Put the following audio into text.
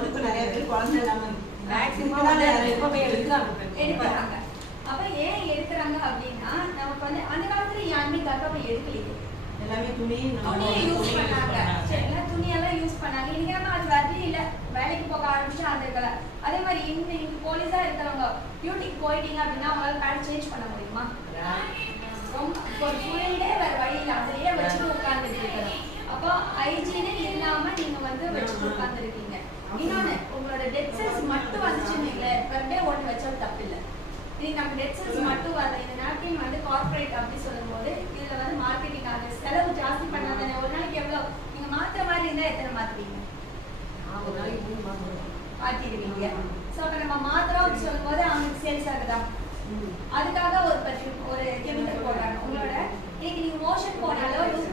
வந்து இப்ப நிறைய பேர் குழந்தை இல்லாம எடுக்கிறாங்க. அப்ப ஏன் எடுக்கிறாங்க அப்படின்னா நமக்கு வந்து அந்த காலத்துல யாருமே கர்ப்பப்பை எடுக்கலையே, எல்லாமே துணியை யூஸ் பண்ணாங்க. எல்லாம் துணியெல்லாம் யூஸ் பண்ணாங்க. இன்னைக்கு நம்ம அது வரவே இல்லை, வேலைக்கு போக ஆரம்பிச்சு அந்த இருக்கல. அதே மாதிரி இன்னைக்கு போலீஸா இருக்கிறவங்க டியூட்டிக்கு போயிட்டீங்க அப்படின்னா அவங்களால பேட் சேஞ்ச் பண்ண முடியுமா? ரொம்ப ஒரு ஃபுல் டே வேற வழி இல்லை, அதிலேயே வச்சுட்டு உட்கார்ந்துட்டு இருக்கணும். அப்போ ஹைஜீனே இல்லாம நீங்க வந்து வச்சுட்டு உட்கார்ந்துருக்கீங்க. இன்னொன்னு உங்களோட டெட் செல்ஸ் மட்டும் வந்துச்சுன்னு பெர் டே ஒன்று வச்சாலும் தப்பு இல்லை. இன்னைக்கு நம்ம டெட் செல்ஸ் மட்டும் வரல. இந்த நாப்கின் வந்து கார்பரேட் அப்படி சொல்லும் போது இதுல வந்து மார்க்கெட்டிங் ஆகுது, செலவு ஜாஸ்தி பண்ணாதானே. ஒரு நாளைக்கு எவ்வளவு நீங்க மாத்துற மாதிரி இருந்தா எத்தனை மாத்துவீங்க? மாத்திடுவீங்க. ஸோ அப்ப நம்ம மாத்திரம் அப்படி சொல்லும் போது அவங்களுக்கு சேல்ஸ் ஆகுதா? அதுக்காக ஒரு கெமிக்கல் போடுறாங்க. உங்களோட இன்னைக்கு நீங்க மோஷன் போனாலோ லூஸ்